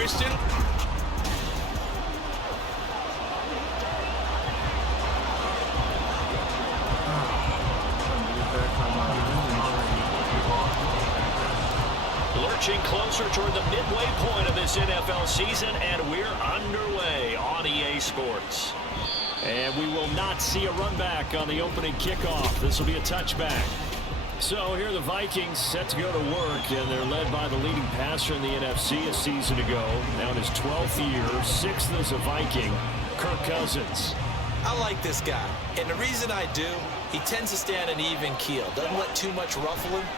Christian. Lurching closer toward the midway point of this NFL season, and we're underway on EA Sports. And we will not see a run back on the opening kickoff. This will be a touchback. So here are the Vikings set to go to work, and they're led by the leading passer in the NFC a season ago. Now in his 12th year, 6th as a Viking, Kirk Cousins. I like this guy, and the reason I do, he tends to stay on an even keel. Doesn't let too much ruffle him.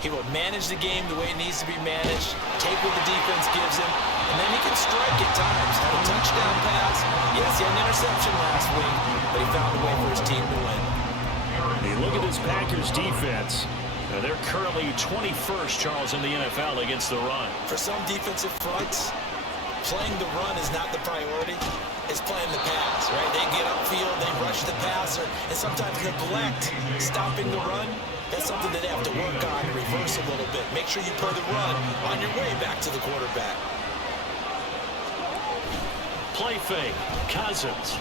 He will manage the game the way it needs to be managed, take what the defense gives him, and then he can strike at times. Had a touchdown pass. Yes, he had an interception last week, but he found a way for his team to win. Hey, look at this Packers defense. Now, they're currently 21st, Charles, in the NFL against the run. For some defensive fronts, playing the run is not the priority. It's playing the pass, right? They get upfield, they rush the passer, and sometimes neglect stopping the run. That's something that they have to work on and reverse a little bit. Make sure you play the run on your way back to the quarterback. Play fake. Cousins.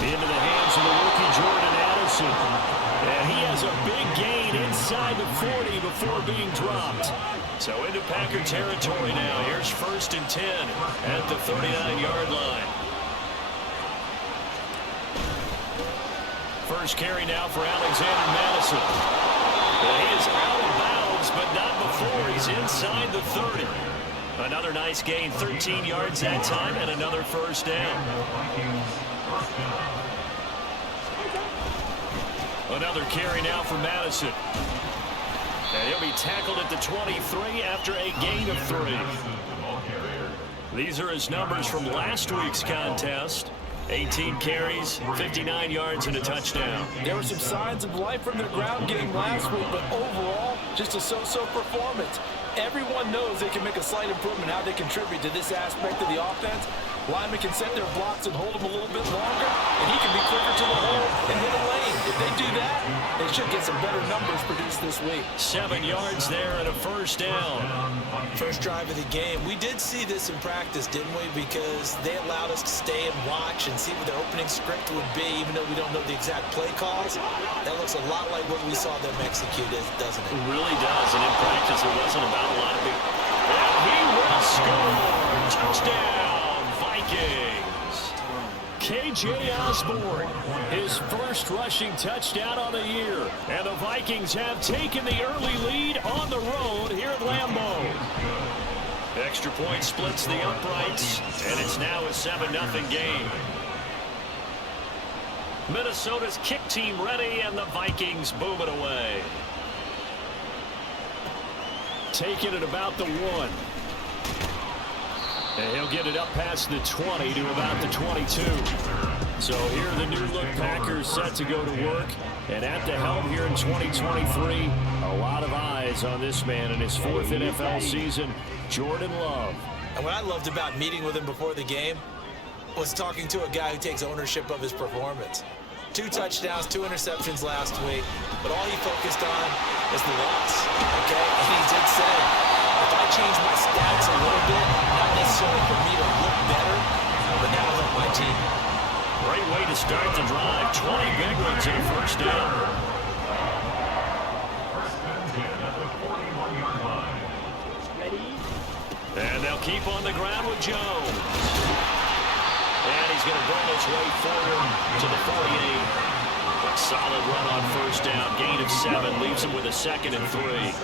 Into the hands of the rookie Jordan Addison. And he has a big gain inside the 40 before being dropped. So into Packer territory now. Here's 1st and 10 at the 39-yard line. First carry now for Alexander Madison. He is out of bounds, but not before. He's inside the 30. Another nice gain, 13 yards that time, and another first down. Another carry now for Madison. And he'll be tackled at the 23 after a gain of 3. These are his numbers from last week's contest. 18 carries, 59 yards, and a touchdown. There were some signs of life from their ground game last week, but overall, just a so-so performance. Everyone knows they can make a slight improvement how they contribute to this aspect of the offense. Linemen can set their blocks and hold them a little bit longer, and he can be quicker to the hole and hit a lane. If they do that, they should get some better numbers produced this week. 7 yards there and a first down. First drive of the game. We did see this in practice, didn't we? Because they allowed us to stay and watch and see what their opening script would be, even though we don't know the exact play calls. That looks a lot like what we saw them execute, doesn't it? It really does, and in practice it wasn't about a lot of big... And he will score! Touchdown, Vikings! KJ Osborne, his first rushing touchdown on the year. And the Vikings have taken the early lead on the road here at Lambeau. Extra point splits the uprights, and it's now a 7-0 game. Minnesota's kick team ready, and the Vikings boom it away. Taking it about the 1. And he'll get it up past the 20 to about the 22. So here are the new-look Packers set to go to work. And at the helm here in 2023, a lot of eyes on this man in his 4th NFL season, Jordan Love. And what I loved about meeting with him before the game was talking to a guy who takes ownership of his performance. 2 touchdowns, 2 interceptions last week, but all he focused on was the loss, okay? And he did say, if I change my stats a little bit, not necessarily for me to look better, but that'll help my team. Great way to start the drive. 20 big ones and a first down. And they'll keep on the ground with Jones. And he's going to burn his way forward to the 48. A solid run on first down. Gain of 7. Leaves him with a 2nd and 3.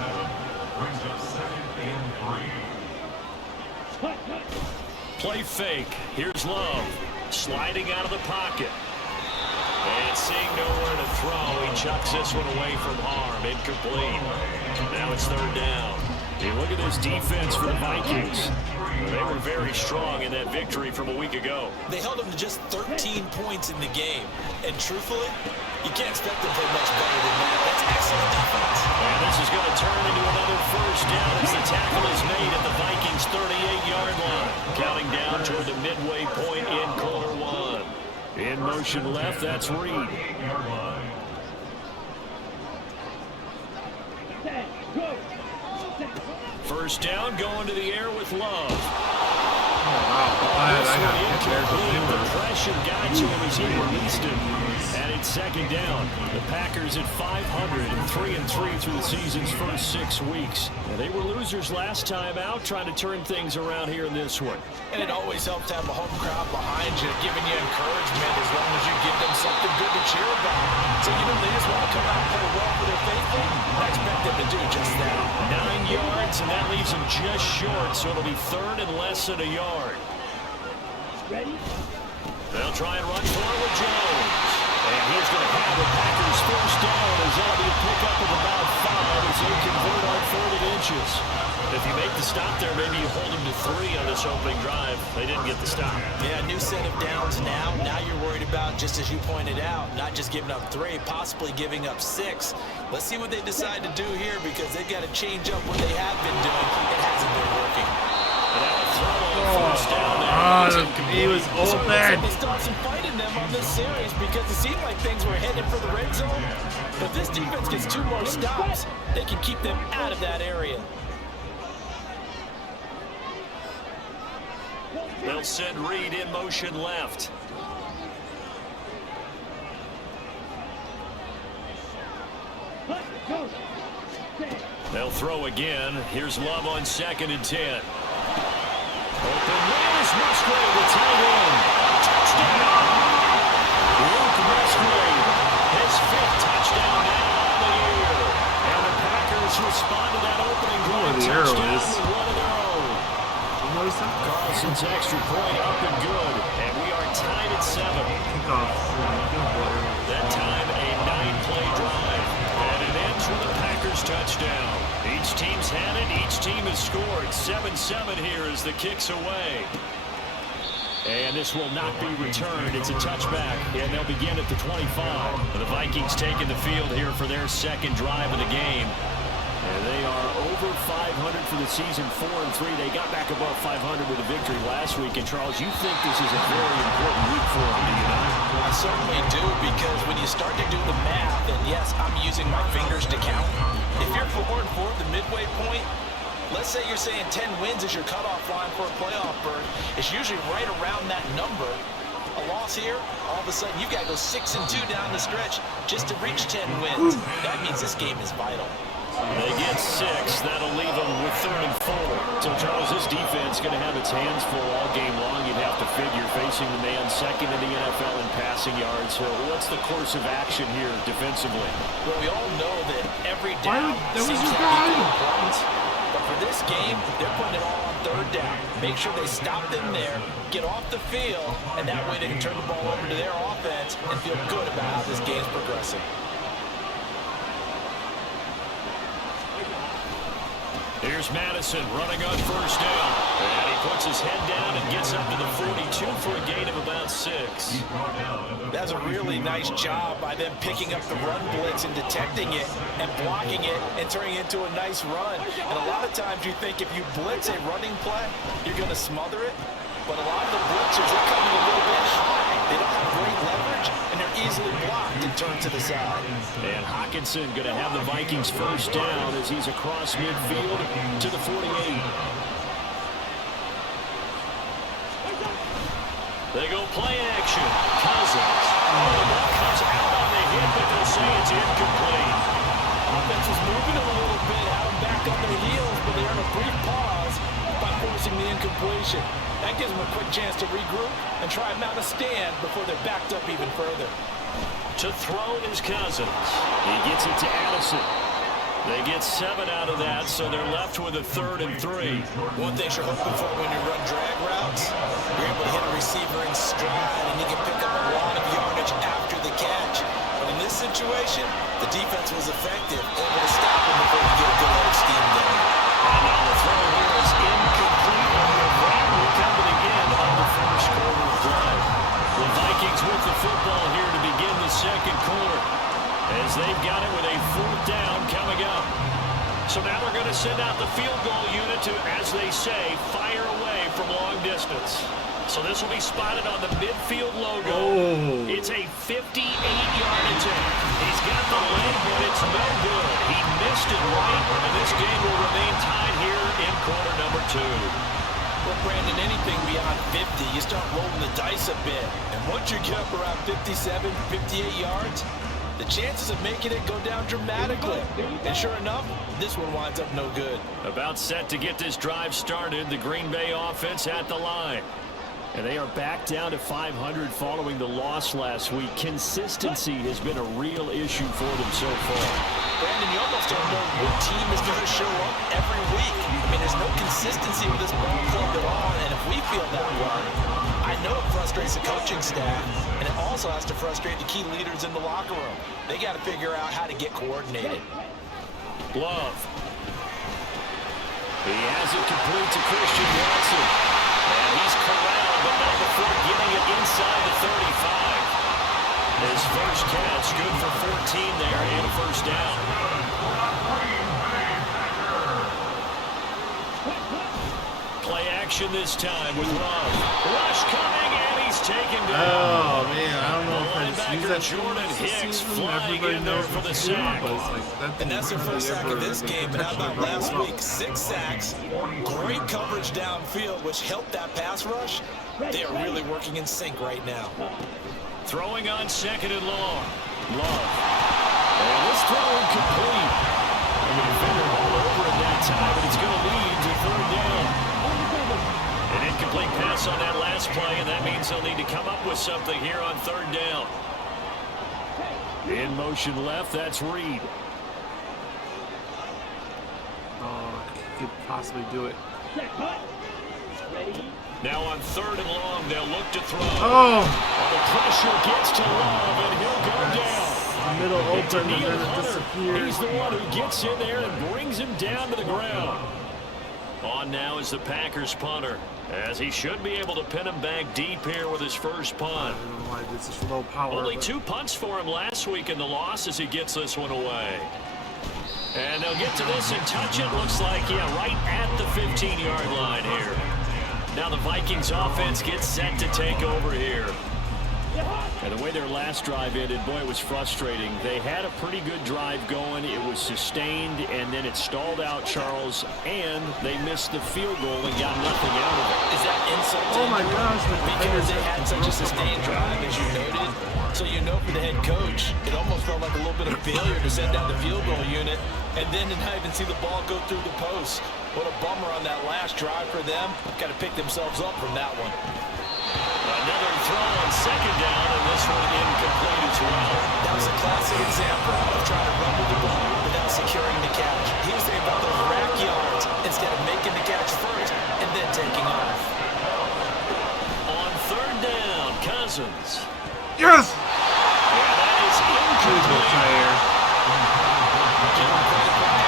Play fake. Here's Love. Sliding out of the pocket. And seeing nowhere to throw, he chucks this one away from harm. Incomplete. Now it's 3rd down. Hey, look at this defense for the Vikings. They were very strong in that victory from a week ago. They held them to just 13 points in the game. And truthfully, you can't expect them to play much better than that. That's excellent defense. And this is going to turn into another first down as the tackle is made at the Vikings' 38-yard line. Counting down toward the midway point in quarter 1. In motion left, that's Reed. First down, going to the air with Love. I got The pressure got to him as he released it. And it's second down. The Packers at 500, 3-3 through the season's first 6 weeks. And they were losers last time out, trying to turn things around here in this one. And it always helps to have a home crowd behind you, giving you encouragement as long as you give them something good to cheer about. So, they just want to come out and play well for their faithful. I expect them to do just that. 9 yards, and that leaves them just short, so it'll be third and less than a yard. Ready? They'll try and run for it with Jones. And he's going to have the Packers first down as that'll be a pickup of about 5 as they convert on 3rd inches. If you make the stop there, maybe you hold them to 3 on this opening drive. They didn't get the stop. Yeah, new set of downs now. Now you're worried about, just as you pointed out, not just giving up 3, possibly giving up 6. Let's see what they decide to do here because they've got to change up what they have been doing. It hasn't been working. He was open. They start some fight in them on this series because it seemed like things were headed for the red zone. But this defense gets 2 more stops. They can keep them out of that area. They'll send Reed in motion left. They'll throw again. Here's Love on 2nd and 10. Open man is Musgrave, the tight end. Touchdown! Luke Musgrave, his 5th touchdown now on the year. And the Packers respond to that opening drive touchdown with one of their own. Carlson's extra point up and good. And we are tied at 7. That time a 9-play drive. And it ends with a Packers touchdown. Each team's had it. Each team has scored. 7-7 here as the kick's away. And this will not be returned. It's a touchback, and they'll begin at the 25. The Vikings taking the field here for their 2nd drive of the game. And they are over 500 for the season, 4-3. They got back above 500 with a victory last week. And, Charles, you think this is a very important week for them, do you not? I certainly do, because when you start to do the math, and yes, I'm using my fingers to count. If you're 4-4 at the midway point, let's say you're saying 10 wins is your cutoff line for a playoff berth. It's usually right around that number. A loss here, all of a sudden you've got to go 6-2 down the stretch just to reach 10 wins. That means this game is vital. They get 6. That'll leave them with 3rd and 4. So, Charles, this defense is going to have its hands full all game long. You'd have to figure facing the man 2nd in the NFL in passing yards. So what's the course of action here defensively? Well, we all know that every down seems like equal importance. But for this game, they're putting it all on 3rd down. Make sure they stop them there, get off the field, and that way they can turn the ball over to their offense and feel good about how this game's progressing. Here's Madison running on 1st down. And he puts his head down and gets up to the 42 for a gain of about 6. That's a really nice job by them picking up the run blitz and detecting it and blocking it and turning it into a nice run. And a lot of times you think if you blitz a running play, you're going to smother it. But a lot of the blitzers, they're coming a little bit high. They don't have great leverage, and they're easily blocked and turned to the side. And Hockenson going to have the Vikings first down as he's across midfield to the 48. They go play action. Cousins. Oh, the ball comes out on the hit, but they'll say it's incomplete. Offense is moving a little bit out back on their heels, but they earn a brief pause by forcing the incompletion. That gives them a quick chance to regroup and try and mount a stand before they're backed up even further. To throw is Cousins. He gets it to Addison. They get 7 out of that, so they're left with a 3rd and 3. One thing you're hoping for when you run drag routes, you're able to hit a receiver in stride, and you can pick up a lot of yardage after the catch. But in this situation, the defense was effective, able to stop him before he get a good head of steam going. And now the throw here is incomplete. That will come to the end of the first quarter drive. The Vikings with the football here to begin the 2nd quarter, as they've got it with a 4th down coming up. So now they're going to send out the field goal unit to, as they say, fire away from long distance. So this will be spotted on the midfield logo. Oh. It's a 58-yard attempt. He's got the leg, but it's no good. He missed it right, and this game will remain tied here in quarter number 2. Well, Brandon, anything beyond 50, you start rolling the dice a bit. And once you get up around 57, 58 yards, the chances of making it go down dramatically. And sure enough, this one winds up no good. About set to get this drive started, the Green Bay offense at the line. And they are back down to 500 following the loss last week. Consistency has been a real issue for them so far. Brandon, you almost don't know what team is going to show up every week. I mean, there's no consistency with this ball club at all, and if we feel that way, I know it frustrates the coaching staff, and it also has to frustrate the key leaders in the locker room. They got to figure out how to get coordinated. Love. He has it complete to Christian Watson. And he's corralled, but not before getting it inside the 35. His first catch, good for 14 there and a first down. Play action this time with Love. Rush coming, and he's taken down. Oh, man, I don't know if I just use that Jordan Hicks flying Everybody in there knows for what the to do, sack. but it's like, And that's their first sack of this game. But how about last week? 6 sacks, great coverage downfield, which helped that pass rush. They are really working in sync right now. Throwing on second and long. Love. And this throw incomplete. And the defender all over it that time, but it's going to lead to third down. An incomplete pass on that last play, and that means they'll need to come up with something here on third down. In motion left, that's Reed. Oh, could possibly do it. Now on third and long, they'll look to throw. Oh! The pressure gets to Love, and he'll go down. The middle open, and then it disappears. He's the one who gets in there and brings him down to the ground. On now is the Packers punter, as he should be able to pin him back deep here with his first punt. I don't know why this is low power. Only 2 punts for him last week in the loss as he gets this one away. And they'll get to this and touch it. Looks like, yeah, right at the 15-yard line here. Now the Vikings offense gets set to take over here. And the way their last drive ended, boy, it was frustrating. They had a pretty good drive going. It was sustained, and then it stalled out, Charles, and they missed the field goal and got nothing out of it. Is that insult to Oh, my injury? gosh. Because they had such a sustained drive, as you noted. So you know for the head coach, it almost felt like a little bit of failure to send out the field goal unit and then to not even see the ball go through the post. What a bummer on that last drive for them. Got to pick themselves up from that one. Another throw on second down, and this one incomplete as well. That was a classic example of trying to run with the ball without securing the catch. He was thinking about those rack yards instead of making the catch first and then taking off. On third down, Cousins. Yes! Yeah, that is incomplete.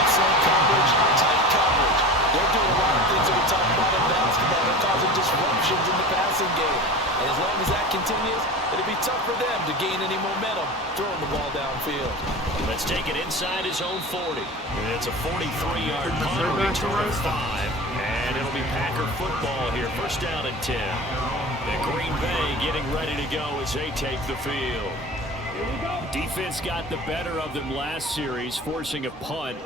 Excellent coverage, tight coverage. They're doing a lot of things that we talk about in basketball that causing disruptions in the passing game. And as long as that continues, it'll be tough for them to gain any momentum throwing the ball downfield. Let's take it inside his own 40. It's a 43-yard punt return of 5. And it'll be Packer football here. First down and 10. The Green Bay getting ready to go as they take the field. Defense got the better of them last series, forcing a punt.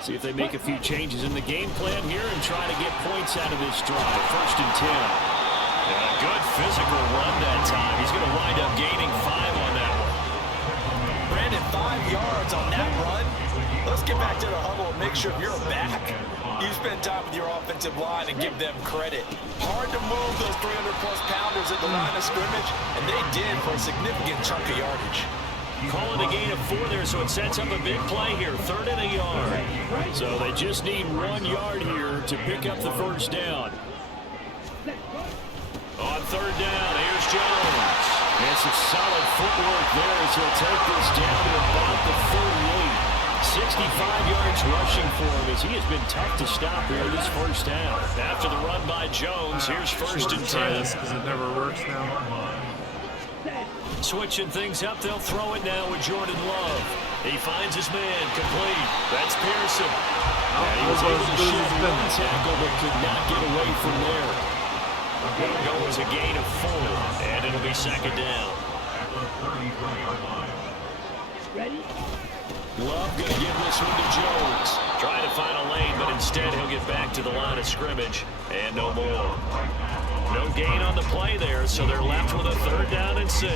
See if they make a few changes in the game plan here and try to get points out of this drive. First and 10. And a good physical run that time. He's going to wind up gaining 5 on that one. Brandon, 5 yards on that run. Let's get back to the huddle and make sure if you're back, you spend time with your offensive line and give them credit. Hard to move those 300-plus pounders at the line of scrimmage, and they did for a significant chunk of yardage. Calling a gain of 4 there, so it sets up a big play here. 3rd and a yard. So they just need 1 yard here to pick up the first down. On 3rd down, here's Jones. And some solid footwork there as he'll take this down to about the 38. 65 yards rushing for him as he has been tough to stop here this first half. After the run by Jones, here's first and 10. Because it never works now. Switching things up, they'll throw it now with Jordan Love. He finds his man, complete. That's Pearson. And he was able to shed one tackle, but could not get away from there. That'll go as a gain of 4, and it'll be second down. Ready? Love going to give this one to Jones. Trying to find a lane, but instead he'll get back to the line of scrimmage, and no more. No gain on the play there, so they're left with a 3rd down and 6.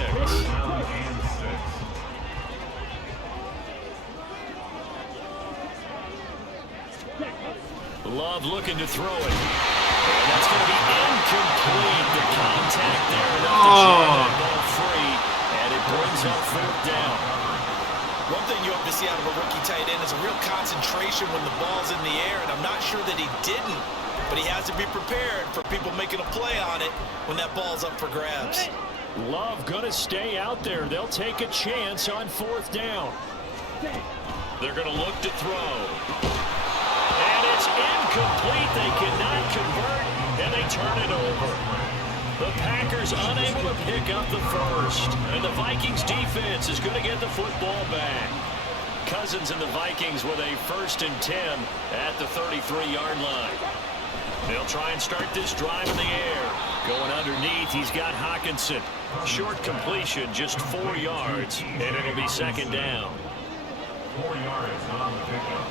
Love looking to throw it. And that's going to be incomplete. The contact there enough to share that ball free, and it brings up 4th down. One thing you hope to see out of a rookie tight end is a real concentration when the ball's in the air, and I'm not sure that he didn't, but he has to be prepared for people making a play on it when that ball's up for grabs. Love going to stay out there. They'll take a chance on 4th down. They're going to look to throw. And it's incomplete. They cannot convert, and they turn it over. The Packers unable to pick up the first, and the Vikings defense is going to get the football back. Cousins and the Vikings with a 1st and 10 at the 33-yard line. They'll try and start this drive in the air. Going underneath, he's got Hawkinson. Short completion, just 4 yards, and it'll be second down. 4 yards on the pickup.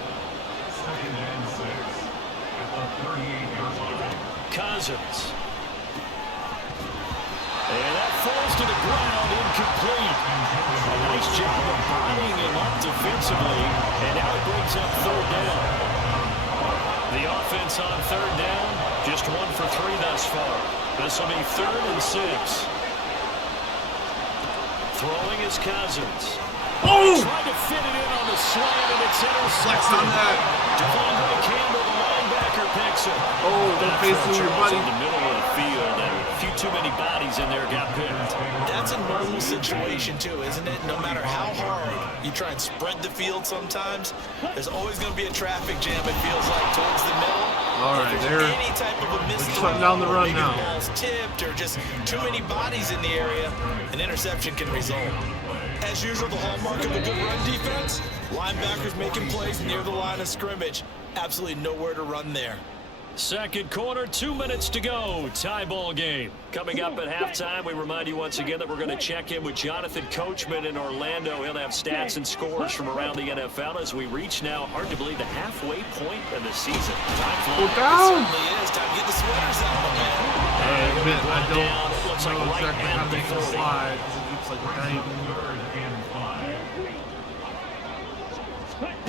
Second and 6 at the 38-yard line. Cousins. And that falls to the ground, incomplete. A nice job of bodying him up defensively, and now it brings up 3rd down. The offense on 3rd down, just 1 for 3 thus far. This will be 3rd and 6. Throwing is Cousins. Oh! Tried to fit it in on the slant, and it's intercepted. Flex on that. Devondre Campbell, the linebacker, picks it. Oh, don't face through your buddy. In the middle of the field, and a few too many bodies in there got picked. That's a normal situation too, isn't it? No matter how hard you try and spread the field sometimes, there's always going to be a traffic jam, it feels like, towards the middle. All right, if they're there's any type of a missed shutting down the run maybe now. the ball's tipped or just too many bodies in the area, an interception can result. As usual, the hallmark of a good run defense, linebackers making plays near the line of scrimmage. Absolutely nowhere to run there. Second quarter, 2 minutes to go. Tie ball game. Coming up at halftime, we remind you once again that we're going to check in with Jonathan Coachman in Orlando. He'll have stats and scores from around the NFL as we reach now, hard to believe, the halfway point of the season. Time Go flies. down! It certainly is. Time to get the sweaters out, my man. I admit, I don't Down, it looks like know right exactly at how to the make it 40. slide because it keeps like diving. 3rd and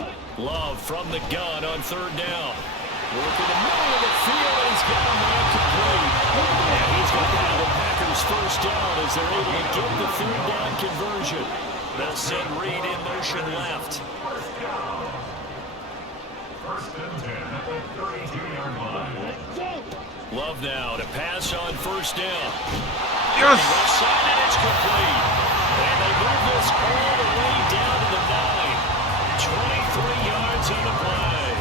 5. Love from the gun on 3rd down. Working the middle of the field, and he's got him there complete. And he's going to have the Packers first down as they're able to get the 3rd down conversion. They'll send Reed in motion left. First and 10 at the 32-yard line. Love now to pass on 1st down. Yes! Left side, and it's complete. And they move this all the way down to the 9. 23 yards on the play.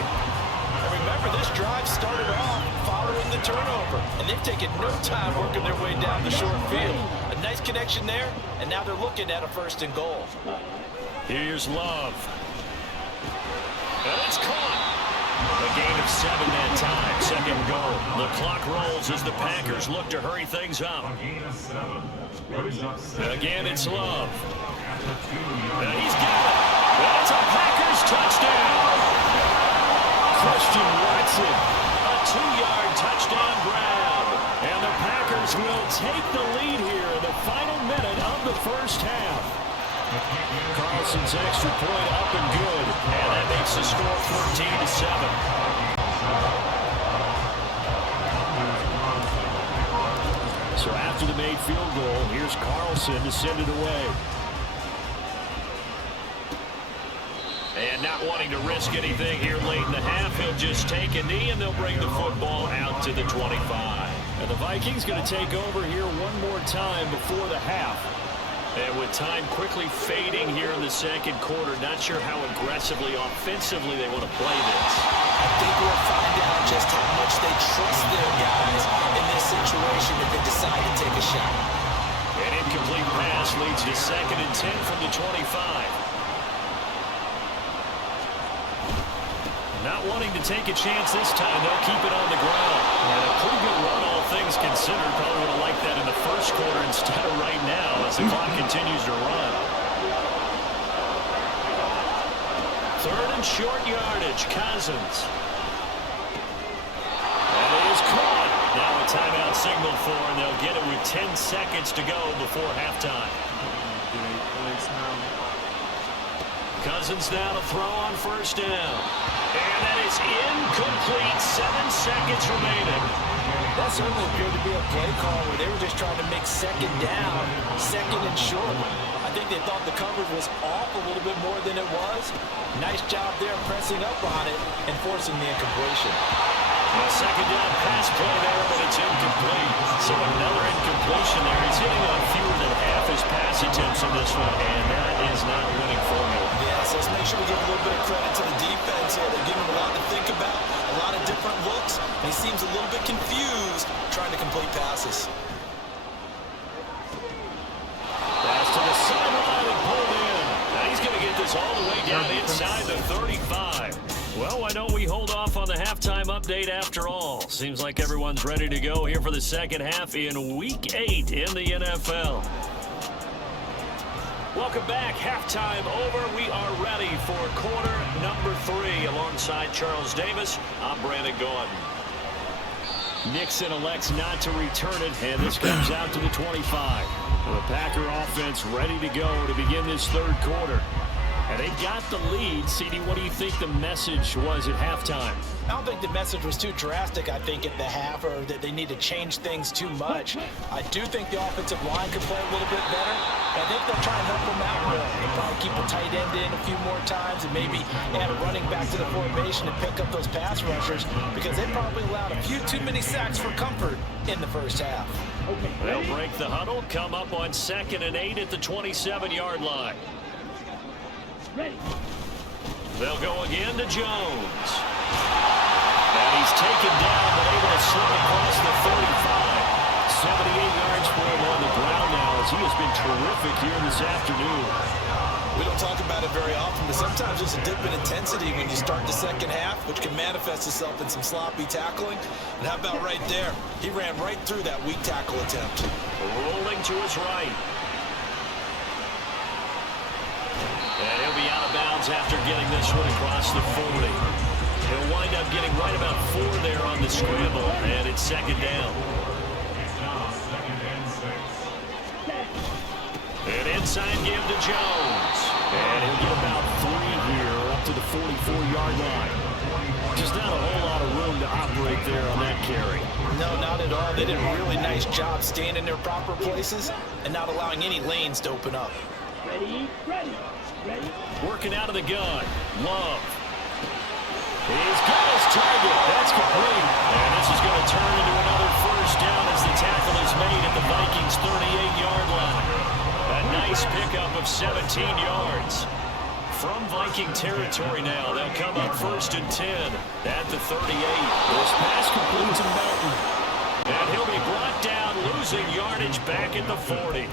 Remember, this drive started off following the turnover, and they've taken no time working their way down the short field. A nice connection there, and now they're looking at a 1st and goal. Here's Love. And it's caught. A gain of 7 that time. 2nd goal. The clock rolls as the Packers look to hurry things up. A gain of 7. Brings up 7. Again, it's Love. At the 2-yard And he's got it. That's a Packers touchdown. Christian Watson, a 2-yard touchdown grab. And the Packers will take the lead here in the final minute of the first half. Carlson's extra point up and good. And that makes the score 14-7. So after the made field goal, here's Carlson to send it away. And not wanting to risk anything here late in the half, he'll just take a knee and they'll bring the football out to the 25. And the Vikings going to take over here one more time before the half. And with time quickly fading here in the second quarter, not sure how aggressively, offensively they want to play this. I think we'll find out just how much they trust their guys in this situation if they decide to take a shot. An incomplete pass leads to 2nd and 10 from the 25. Not wanting to take a chance this time, they'll keep it on the ground. And a pretty good run, all things things considered, probably would have liked that in the first quarter instead of right now as the clock continues to run. Third and short yardage, Cousins. That is caught. Now a timeout signal for, and they'll get it with 10 seconds to go before halftime. Cousins now to throw on first down. And that is incomplete. 7 seconds remaining. That certainly appeared to be a play call where they were just trying to make second down, second and short. I think they thought the coverage was off a little bit more than it was. Nice job there pressing up on it and forcing the incompletion. A second down pass play there, but it's incomplete. So another incompletion there. He's hitting on fewer than half his pass attempts in this one, and that is not winning formula. Yeah, so let's make sure we give a little bit of credit to the defense here. They're giving him a lot to think about, a lot of different looks, and he seems a little bit confused trying to complete passes. Pass to the sideline and pulled in. Now he's going to get this all the way down inside the 35. Well, why don't we hold off on the halftime update after all? Seems like everyone's ready to go here for the second half in Week 8 in the NFL. Welcome back. Halftime over. We are ready for quarter number 3. Alongside Charles Davis, I'm Brandon Gordon. Nixon elects not to return it, and this comes out to the 25. The Packer offense ready to go to begin this third quarter. And they got the lead. CD, what do you think the message was at halftime? I don't think the message was too drastic, I think, at the half, or that they need to change things too much. I do think the offensive line could play a little bit better. I think they'll try and help them out more. They'll probably keep a tight end in a few more times and maybe add a running back to the formation and pick up those pass rushers because they probably allowed a few too many sacks for comfort in the first half. They'll break the huddle, come up on 2nd and 8 at the 27-yard line. Ready. They'll go again to Jones. And he's taken down, but able to slip across the 35. 78 yards for him on the ground now as he has been terrific here this afternoon. We don't talk about it very often, but sometimes there's a dip in intensity when you start the second half, which can manifest itself in some sloppy tackling. And how about right there? He ran right through that weak tackle attempt. Rolling to his right. And he'll be out of bounds after getting this one across the 40. He'll wind up getting right about 4 there on the scramble, and it's second down. It's now 2nd and 6. An inside give to Jones. And he'll get about 3 here up to the 44-yard line. Just not a whole lot of room to operate there on that carry. No, not at all. They did a really nice job staying in their proper places and not allowing any lanes to open up. Ready. Ready. Ready. Working out of the gun. Love. He's got his target. That's complete. And this is going to turn into another first down as the tackle is made at the Vikings' 38-yard line. A nice pickup of 17 yards. From Viking territory now, they'll come up 1st and 10 at the 38. This pass complete to Melton. And he'll be brought down, losing yardage back at the 40.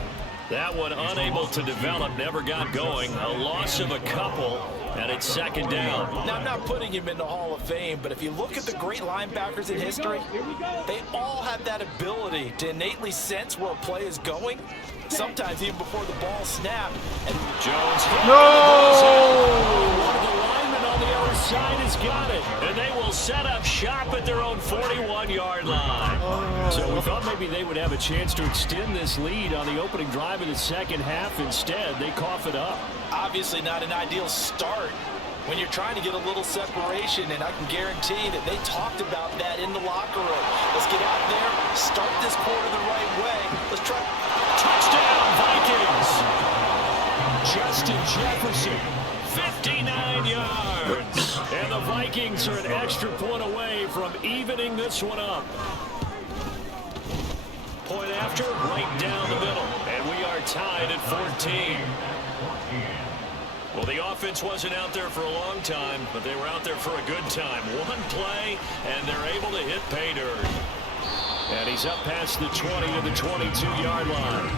That one unable to develop, never got going. A loss of a couple, and it's second down. Now, I'm not putting him in the Hall of Fame, but if you look at the great linebackers in history, they all have that ability to innately sense where a play is going, sometimes even before the ball snapped. And Jones. No! One of the linemen on the other side has got it, and they will set up shop at their own 41-yard line. So we thought maybe they would have a chance to extend this lead on the opening drive of the second half. Instead, they cough it up. obviously not an ideal start when you're trying to get a little separation, and I can guarantee that they talked about that in the locker room. Let's get out there, start this quarter the right way. Let's try. Touchdown, Vikings! Justin Jefferson, 59 yards. And the Vikings are an extra point away from evening this one up. Point after, right down the middle. And we are tied at 14. Well, the offense wasn't out there for a long time, but they were out there for a good time. One play, and they're able to hit pay dirt. And he's up past the 20 to the 22-yard line.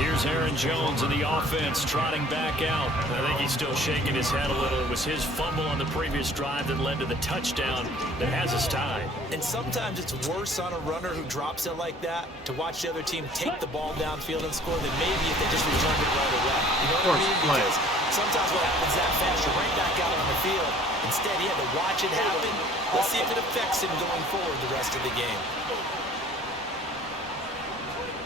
Here's Aaron Jones in the offense trotting back out. I think he's still shaking his head a little. It was his fumble on the previous drive that led to the touchdown that has us tied. And sometimes it's worse on a runner who drops it like that to watch the other team take the ball downfield and score than maybe if they just returned it right away. You know what I mean? Because sometimes what happens that fast, you're right back out on the field. Instead, he had to watch it happen. Let's see if it affects him going forward the rest of the game.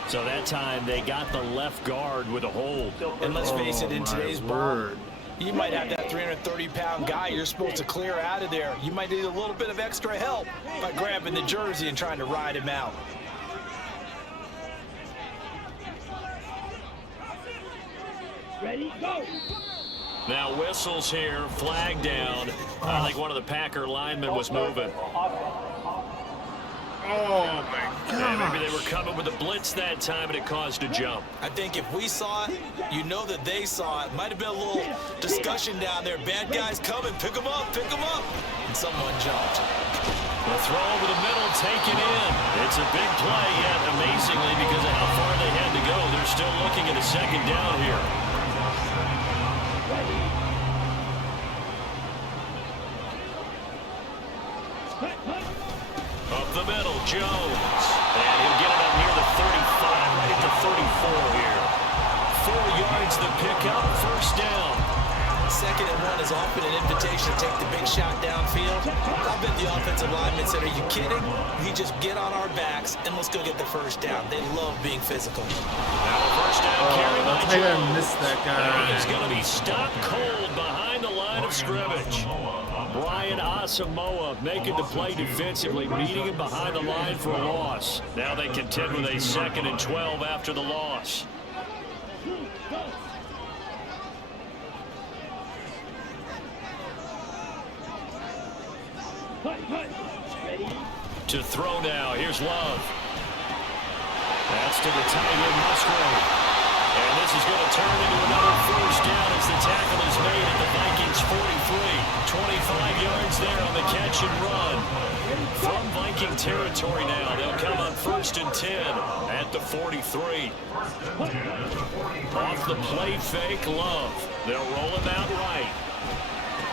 So that time they got the left guard with a hold. And let's face it, in today's ball, you might have that 330-pound guy you're supposed to clear out of there. You might need a little bit of extra help by grabbing the jersey and trying to ride him out. Ready, go! Now whistles here, flag down. I think one of the Packer linemen was moving. Oh, my God. Yeah, maybe they were coming with a blitz that time and it caused a jump. I think if we saw it, you know that they saw it. Might have been a little discussion down there. Bad guys coming, pick them up, and someone jumped. The throw over the middle, taken in. It's a big play, yet amazingly, because of how far they had to go, they're still looking at a second down here. Up the middle, Jones. And he'll get it up near the 35, right at the 34 here. 4 yards the pickup, first down. 2nd and 1 is often an invitation to take the big shot downfield. I bet the offensive lineman said, are you kidding? We just get on our backs and let's go get the first down. They love being physical. Now a first down carry by I think I Jones. missed that guy. He's going to be stopped cold behind the line of scrimmage. Brian Asamoah making the play defensively, meeting him behind the line for a loss. Now they contend with a 2nd and 12 after the loss. Ready? To throw now, here's Love. That's to the tight end, Musgrave. And this is going to turn into another first down as the tackle is made at the Vikings 43. 25 yards there on the catch and run. From Viking territory now, they'll come on 1st and 10 at the 43. Off the play fake, Love. They'll roll him out right.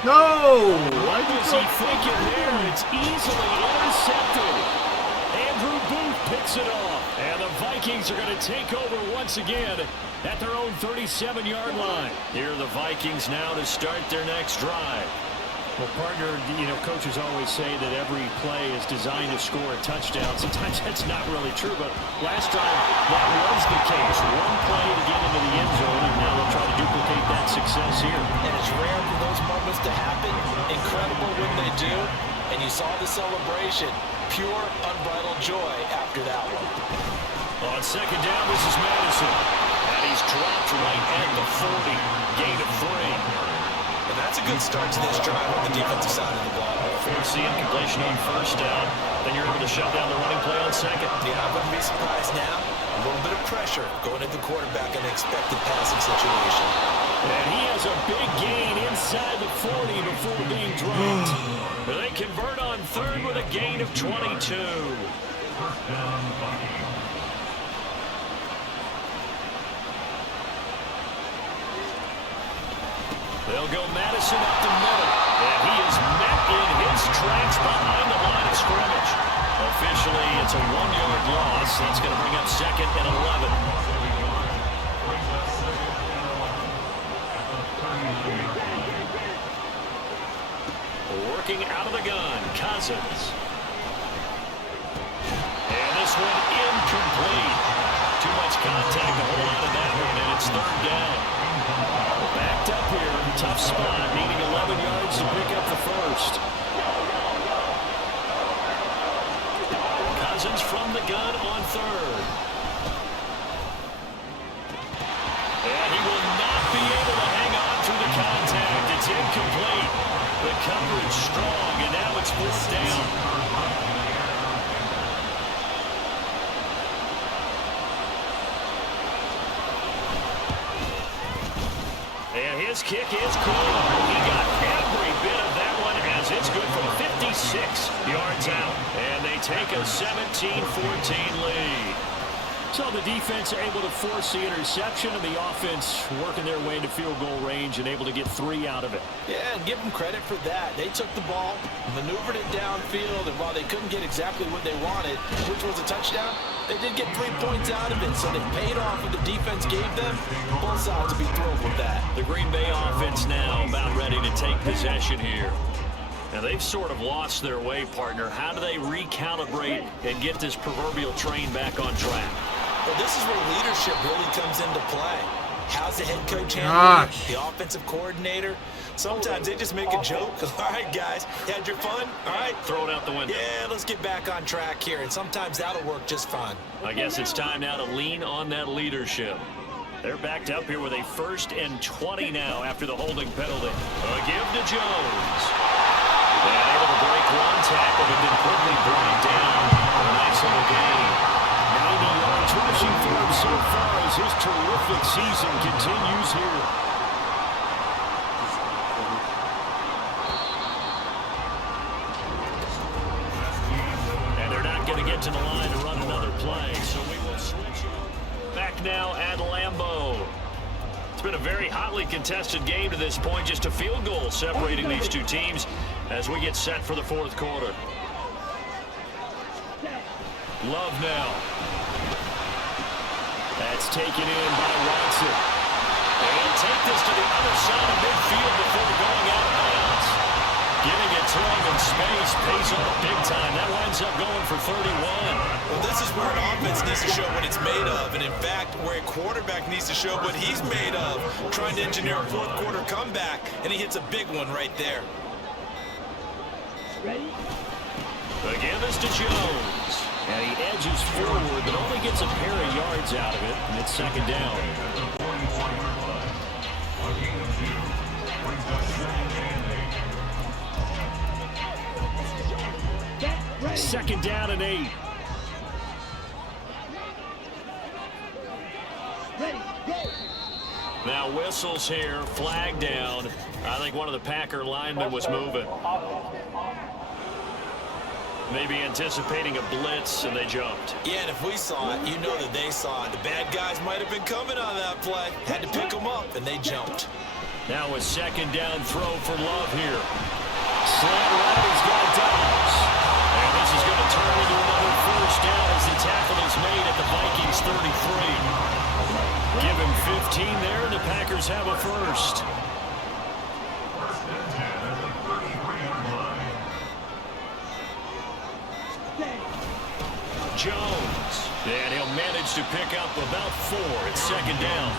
No! What was he thinking there? It's easily intercepted. Andrew Booth picks it off. And the Vikings are going to take over once again at their own 37-yard line. Here are the Vikings now to start their next drive. Well, partner, coaches always say that every play is designed to score a touchdown. Sometimes that's not really true, but last drive, that was the case. One play to get into the end zone, and now they'll try to duplicate that success here. And it's rare for those moments to happen. Incredible when they do. And you saw the celebration. Pure, unbridled joy after that one. On 2nd down, this is Madison. And he's dropped right at the 40. Gain of 3. And that's a good start to this drive on the defensive side of the ball. Force the incompletion on 1st down. Then you're able to shut down the running play on 2nd. Yeah, I wouldn't be surprised now. A little bit of pressure going at the quarterback in an expected passing situation. And he has a big gain inside the 40 before being dropped. They convert on 3rd with a gain of 22. They'll go Madison up the middle. And he is met in his tracks behind the line of scrimmage. Officially, it's a 1-yard loss. That's going to bring up 2nd and 11. Working out of the gun, Cousins. And this one incomplete. Too much contact to hold on to that one, and it's 3rd down. Backed up here, tough spot, needing 11 yards to pick up the first. Cousins from the gun on 3rd. And he will not be able to hang on through the contact. It's incomplete. The coverage strong, and now it's 4th down. And his kick is good. He got every bit of that one as it's good from 56 yards out. And they take a 17-14 lead. So the defense able to force the interception, and the offense working their way into field goal range and able to get 3 out of it. Yeah, and give them credit for that. They took the ball, maneuvered it downfield, and while they couldn't get exactly what they wanted, which was a touchdown, they did get 3 points out of it, so they paid off what the defense gave them. Both sides will be thrilled with that. The Green Bay offense now about ready to take possession here. Now, they've sort of lost their way, partner. How do they recalibrate and get this proverbial train back on track? Well, this is where leadership really comes into play. How's the head coach handling it? The offensive coordinator? Sometimes they just make a joke. All right, guys, had your fun? All right. Throw it out the window. Yeah, let's get back on track here, and sometimes that'll work just fine. I guess it's time now to lean on that leadership. They're backed up here with a 1st and 20 now after the holding penalty. A give to Jones. And able to break one tackle, but then quickly brought down. A nice little gain. 90 yards rushing for him so far as his terrific season continues here. And they're not going to get to the line to run another play, so we will switch back now at Lambeau. It's been a very hotly contested game to this point, just a field goal separating these two teams as we get set for the 4th quarter. Love now. That's taken in by Watson. They'll take this to the other side of midfield before going out of bounds. Giving it to him in space, pays off big time. That winds up going for 31. Well, this is where an offense needs to show what it's made of, and in fact, where a quarterback needs to show what he's made of, trying to engineer a 4th quarter comeback, and he hits a big one right there. Ready? The give is to Jones. And he edges forward, but only gets a pair of yards out of it, and it's 2nd down. Second down and 8. Ready, go! Now whistles here, flag down. I think one of the Packer linemen was moving. Maybe anticipating a blitz, and they jumped. Yeah, and if we saw it, you know that they saw it. The bad guys might have been coming on that play. Had to pick them up, and they jumped. Now a 2nd down throw for Love here. Slant right, he's got Dobbs. And this is going to turn into another 1st down as the tackle is made at the Vikings 33. Give him 15 there, and the Packers have a 1st. Jones, and he'll manage to pick up about 4. It's 2nd down.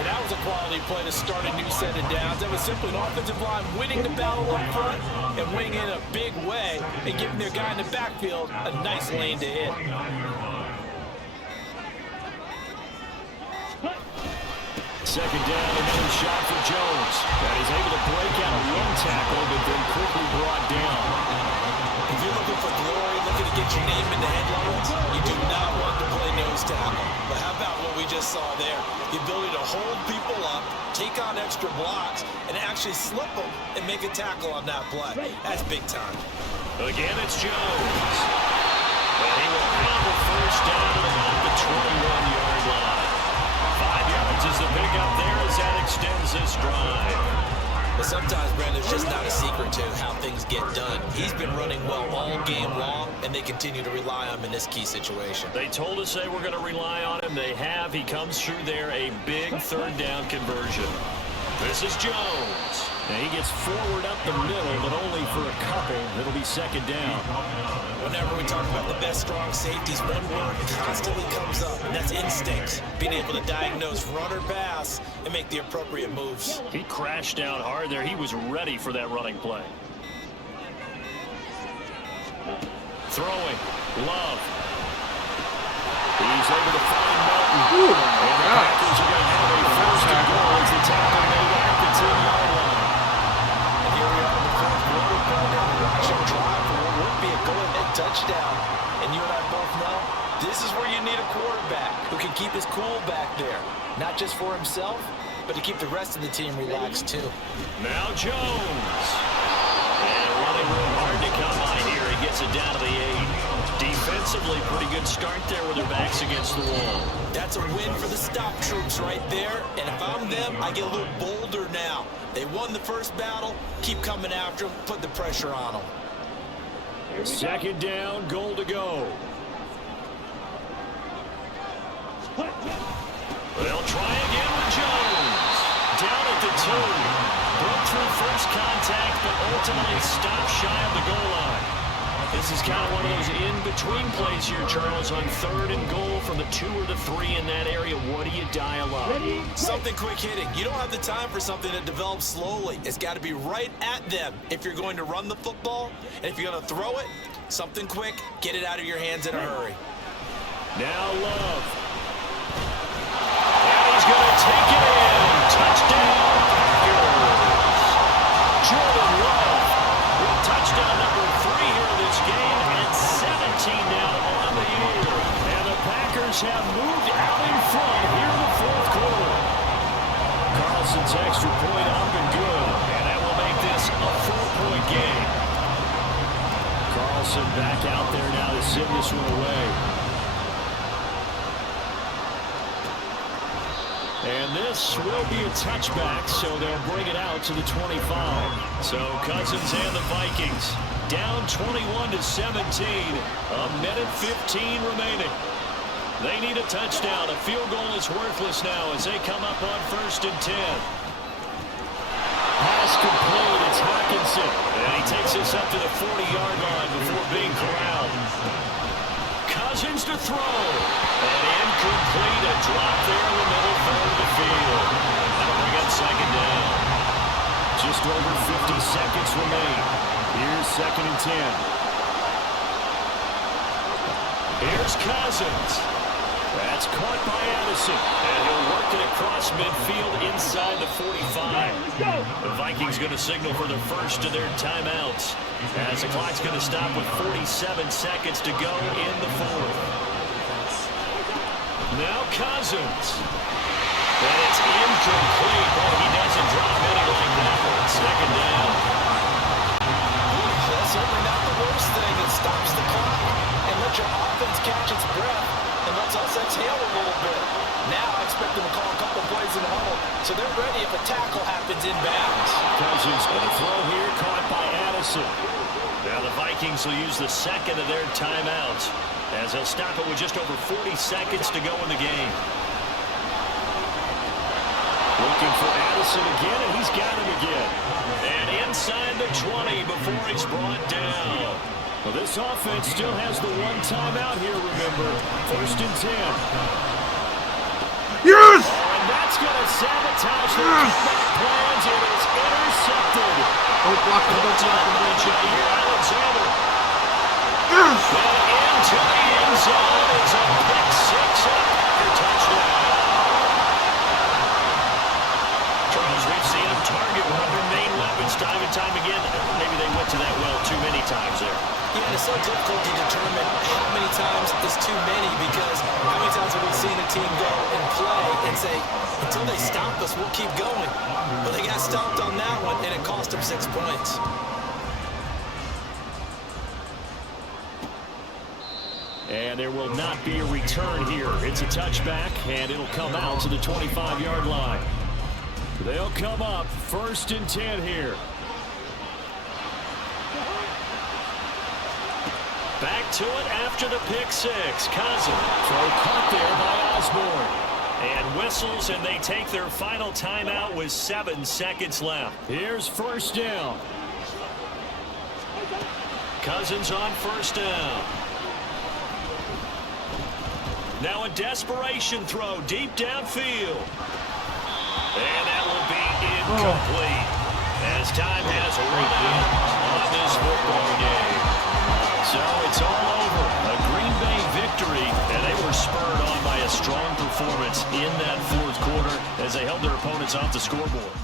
And that was a quality play to start a new set of downs. That was simply an offensive line winning the battle up front and winning in a big way and giving their guy in the backfield a nice lane to hit. 2nd down, another shot for Jones. And he's able to break out a 1 tackle, but then quickly brought down. If you're looking for glory, looking to get your name in the headlines, you do not want to play nose tackle. But how about what we just saw there? The ability to hold people up, take on extra blocks, and actually slip them and make a tackle on that play. That's big time. Again, it's Jones. And he will have a 1st down at about the 21-yard line. 5 yards is the pickup there as that extends this drive. But sometimes, Brandon, it's just not a secret to how things get done. He's been running well all game long, and they continue to rely on him in this key situation. They told us they were going to rely on him. They have. He comes through there, a big 3rd down conversion. This is Jones. And he gets forward up the middle, but only for a couple. It'll be 2nd down. Whenever we talk about the best strong safeties, one word constantly comes up, and that's instincts. Being able to diagnose run or pass and make the appropriate moves. He crashed down hard there. He was ready for that running play. Throwing. Love. He's able to find Melton. And the Packers are going to have a 1st and goal as the tackle made at the 10-yard line. And here we are in the 4th quarter, partner. Watch him drive for what would be a go-ahead touchdown. And you and I both know this is where you need a quarterback who can keep his cool back there. Not just for himself, but to keep the rest of the team relaxed too. Now Jones. And running room hard to come by here. He gets it down to the 8. Defensively, pretty good start there with their backs against the wall. That's a win for the stop troops right there. And if I'm them, I get a little bolder now. They won the first battle. Keep coming after them. Put the pressure on them. Second down, goal to go. They'll try again with Jones. Down at the 2. Broke through first contact, but ultimately stopped shy of the goal line. This is kind of one of those in-between plays here, Charles, on 3rd and goal from the 2 or the 3 in that area. What do you dial up? Something quick hitting. You don't have the time for something that develops slowly. It's got to be right at them if you're going to run the football. And if you're going to throw it, something quick, get it out of your hands in a hurry. Now Love. And he's going to take it in. Touchdown, Packers. Jordan Love with touchdown number 3 here in this game, and 17 now on the year. And the Packers have moved out in front here in the 4th quarter. Carlson's extra point up and good, and that will make this a 4-point game. Carlson back out there now to send this one away. And this will be a touchback, so they'll bring it out to the 25. So Cousins and the Vikings down 21-17. A minute 15 remaining. They need a touchdown. A field goal is worthless now as they come up on 1st and 10. Pass complete. It's Hawkinson. And he takes this up to the 40-yard line before being corralled. Cousins to throw. And incomplete. A drop there in the middle third of the field. That'll bring up 2nd down. Just over 50 seconds remain. Here's 2nd and 10. Here's Cousins. That's caught by Addison. And he'll work it across midfield inside the 45. The Vikings going to signal for the first of their timeouts, as the clock's going to stop with 47 seconds to go in the 4th. Now Cousins. And it's incomplete. Boy, he doesn't drop any like that one. 2nd down. That's certainly not the worst thing. It stops the clock and lets your offense catch its breath and lets us exhale a little bit. Now I expect them to call a couple plays in the huddle, so they're ready if a tackle happens in bounds. Cousins going to throw here, caught by Addison. Now the Vikings will use the 2nd of their timeouts, as they'll stop it with just over 40 seconds to go in the game. Looking for Addison again, and he's got him again. And inside the 20 before he's brought down. Well, this offense still has the 1 timeout here, remember. 1st and 10. Yes! And that's going to sabotage their comeback plans. It is intercepted. Don't block him, don't block him. Alexander. Yes! And into the end zone is a pick 6 up for touchdown. Charles, we've seen him target one of their main weapons time and time again. Maybe they went to that well too many times there. Yeah, and it's so difficult to determine how many times is too many, because how many times have we seen a team go and play and say, until they stop us, we'll keep going. But they got stopped on that one, and it cost them 6 points. And there will not be a return here. It's a touchback, and it'll come out to the 25-yard line. They'll come up 1st and 10 here. Back to it after the pick 6. Cousins. Throw caught there by Osborne. And whistles, and they take their final timeout with 7 seconds left. Here's 1st down. Cousins on 1st down. Now a desperation throw deep downfield. And that will be incomplete, as time has run out on this football game. So it's all over. A Green Bay victory, and they were spurred on by a strong performance in that 4th quarter as they held their opponents off the scoreboard.